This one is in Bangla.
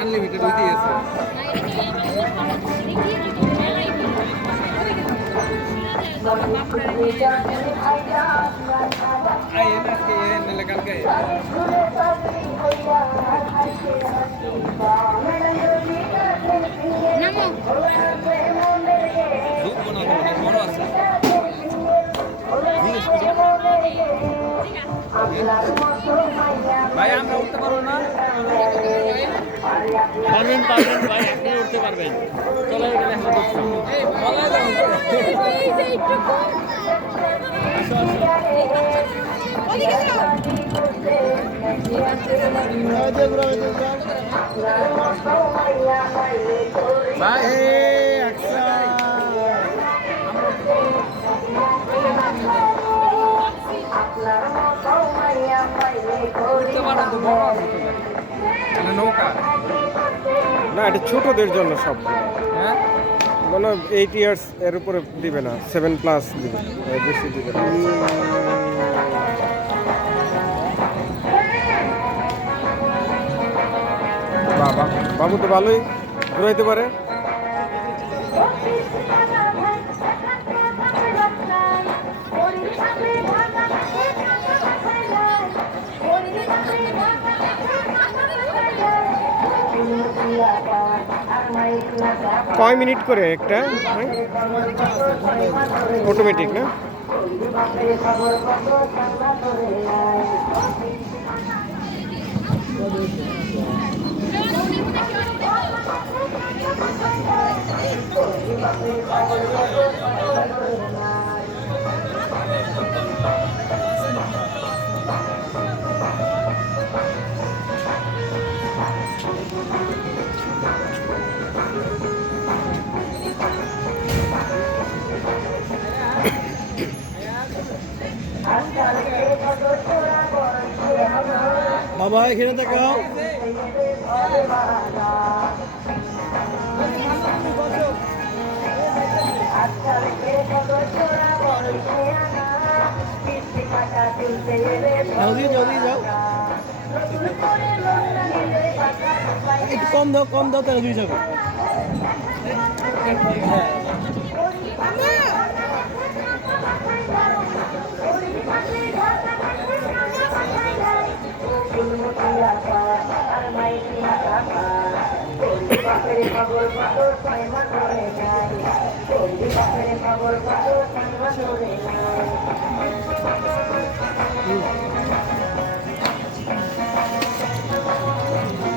আনলিমিটেড হইতে গেছে কালকে বড় আছে ভাই আমরা উঠতে পারবো না পারবেন পারবেন ভাই আপনি উঠতে পারবেন চলে গেলে এখন ভাই নৌকা না এটা ছোটদের জন্য সব হ্যাঁ মানে 8 ইয়ার্স এর উপরে দিবে না 7+ দিবে এর বেশি দিবে না বাবা বাবু তো ভালোই ঘুরাইতে পারে কয় মিনিট করে একটা অটোমেটিক না বাবা এখানে দেখাও জলদি জলদি যাও একটু কম দাও তাহলে 2 যাবে